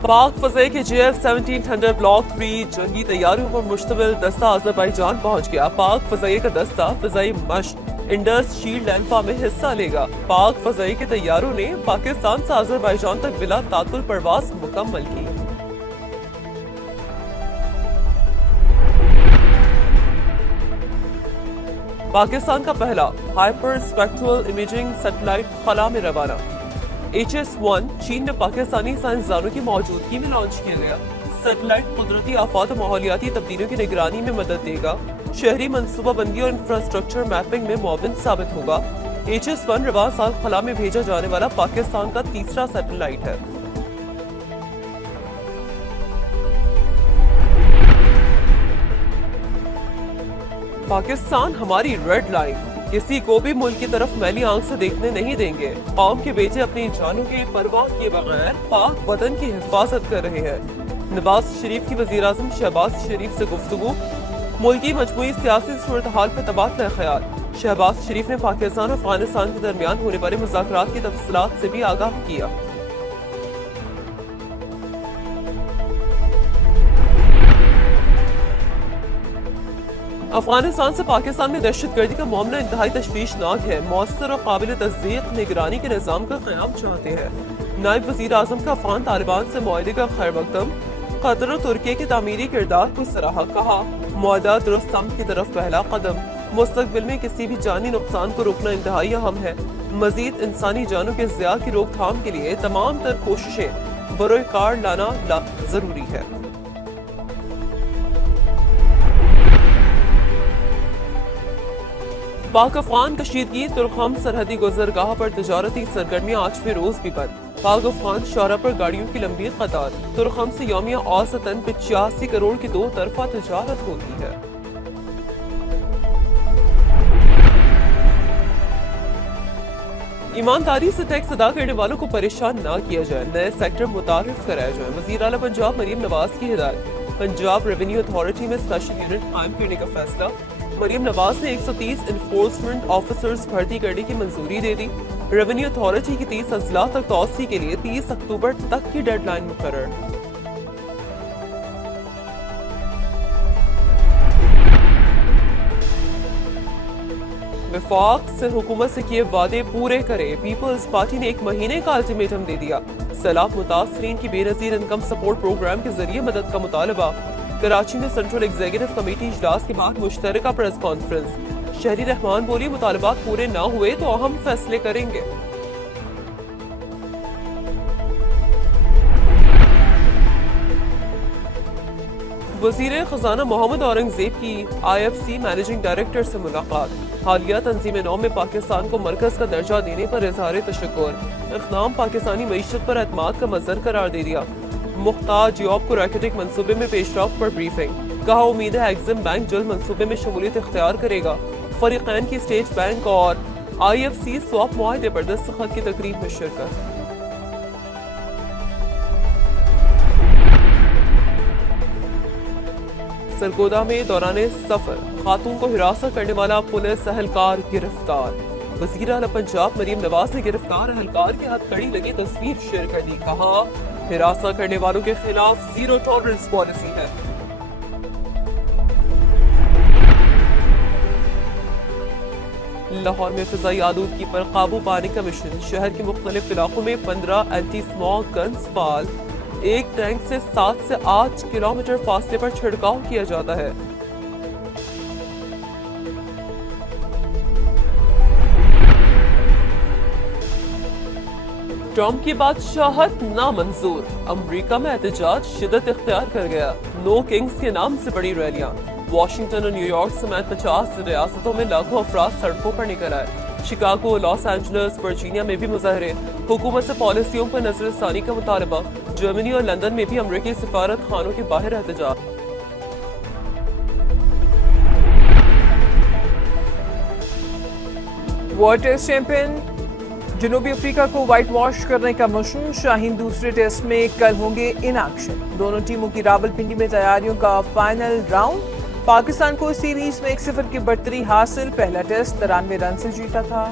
پاک فضائی کے JF-17 تھنڈر بلاک 3 جنگی تیاریوں پر مشتمل دستہ آذربائیجان پہنچ گیا۔ پاک فضائی کا دستہ فضائی مشق انڈس شیلڈ الفا میں حصہ لے گا۔ پاک فضائی کے طیاروں نے پاکستان سے آذربائیجان تک بلا تعطل پرواز مکمل کی۔ پاکستان کا پہلا ہائپر اسپیکٹرل امیجنگ سیٹلائٹ خلا میں روانہ۔ HS-1 چین میں پاکستانی سائنسدانوں کی موجودگی میں لانچ کیا گیا۔ سیٹلائٹ قدرتی آفات و ماحولیاتی تبدیلیوں کی نگرانی میں مدد دے گا، شہری منصوبہ بندی اور انفراسٹرکچر میپنگ میں معاون ثابت ہوگا۔ HS-1 رواں سال خلا میں بھیجا جانے والا پاکستان کا تیسرا سیٹلائٹ ہے۔ پاکستان ہماری ریڈ لائن، کسی کو بھی ملک کی طرف میلی آنکھ سے دیکھنے نہیں دیں گے۔ قوم کے بیٹے اپنی جانوں کی پرواہ کیے بغیر پاک وطن کی حفاظت کر رہے ہیں۔ نواز شریف کی وزیراعظم شہباز شریف سے گفتگو، ملکی مجموعی سیاسی صورتحال پر تبادلہ خیال۔ شہباز شریف نے پاکستان اور افغانستان کے درمیان ہونے والے مذاکرات کی تفصیلات سے بھی آگاہ کیا۔ افغانستان سے پاکستان میں دہشت گردی کا معاملہ انتہائی تشویشناک ہے۔ مؤثر اور قابل تصدیق نگرانی کے نظام کا قیام چاہتے ہیں۔ نائب وزیر اعظم کا افغان طالبان سے معاہدے کا خیر مقدم، قطر اور ترکی کے تعمیری کردار کو سراہا، کہا معاہدہ درست سمت کی طرف پہلا قدم۔ مستقبل میں کسی بھی جانی نقصان کو روکنا انتہائی اہم ہے۔ مزید انسانی جانوں کے ضیاع کی روک تھام کے لیے تمام تر کوششیں بروئے کار لانا ضروری ہے۔ پاک افغان کشیدگی، ترخم سرحدی گزرگاہ پر تجارتی سرگرمیاں آج بھی روز بھی بند۔ پاک افغان شاہراہ پر گاڑیوں کی لمبی قطار۔ ترخم سے یومیہ اوسطاً 85 کروڑ کی 2 طرفہ تجارت ہوتی ہے۔ ایمانداری سے ٹیکس ادا کرنے والوں کو پریشان نہ کیا جائے، نئے سیکٹر متعارف کرایا جائے۔ وزیر اعلیٰ پنجاب مریم نواز کی ہدایت۔ پنجاب ریونیو اتھارٹی میں اسپیشل یونٹ قائم کرنے کا فیصلہ۔ مریم نواز نے 130 انفورسمنٹ آفیسرز بھرتی کرنے کی منظوری دے دی۔ ریونیو اتھارٹی کی 30 اضلاع تک توسیع کے لیے 30 اکتوبر تک کی ڈیڈ لائن مقرر۔ وفاق سے حکومت سے کیے وعدے پورے کرے، پیپلز پارٹی نے 1 مہینے کا الٹیمیٹم دے دیا۔ سیلاب متاثرین کی بے نظیر انکم سپورٹ پروگرام کے ذریعے مدد کا مطالبہ۔ کراچی میں سینٹرل ایگزیکٹو کمیٹی اجلاس کے بعد مشترکہ پریس کانفرنس۔ شہری رحمان بولی مطالبات پورے نہ ہوئے تو اہم فیصلے کریں گے۔ وزیر خزانہ محمد اورنگزیب کی IFC مینیجنگ ڈائریکٹر سے ملاقات۔ حالیہ تنظیم نو میں پاکستان کو مرکز کا درجہ دینے پر اظہار تشکر۔ اقدام پاکستانی معیشت پر اعتماد کا مظہر قرار دے دیا۔ محتاج یوب کو ریکیٹک منصوبے میں پیش رفت پر بریفنگ، کہا امید ہے ایگزم بینک جلد منصوبے میں شمولیت اختیار کرے گا۔ فریقین کی اسٹیٹ بینک اور IFC سواپ معاہدے پر دستخط کی تقریب میں شرکت۔ سرگودا میں دوران سفر خاتون کو ہراساں کرنے والا پولیس اہلکار گرفتار۔ وزیر اعلیٰ پنجاب مریم نواز نے گرفتار اہلکار کے ہاتھ کڑی لگی تصویر شیئر کر دی، کہا ہراساں کرنے والوں کے خلاف زیرو ٹالرنس پالیسی ہے۔ لاہور میں فضائی آلودگی پر قابو پانے کا مشن، شہر کے مختلف علاقوں میں 15 اینٹی اسموگ گنز فعال۔ ایک ٹینک سے 7 سے 8 کلومیٹر فاصلے پر چھڑکاؤ کیا جاتا ہے۔ ٹرمپ کی بادشاہت نامنظور، امریکہ میں احتجاج شدت اختیار کر گیا۔ نو کنگز کے نام سے بڑی ریلیاں، واشنگٹن اور نیو یارک سمیت 50 ریاستوں میں لاکھوں افراد سڑکوں پر نکل آئے۔ شکاگو، لاس اینجلس، ورجینیا میں بھی مظاہرے، حکومت سے پالیسیوں پر نظر ثانی کا مطالبہ۔ جرمنی اور لندن میں بھی امریکی سفارت خانوں کے باہر احتجاج۔ ورلڈ ٹیسٹ چیمپئن جنوبی افریقہ کو وائٹ واش کرنے کا مشن، شاہین دوسرے ٹیسٹ میں کل ہوں گے ان ایکشن۔ دونوں ٹیموں کی راولپنڈی میں تیاریوں کا فائنل راؤنڈ۔ پاکستان کو سیریز میں 1-0 کی برتری حاصل، پہلا ٹیسٹ 93 رن سے جیتا تھا۔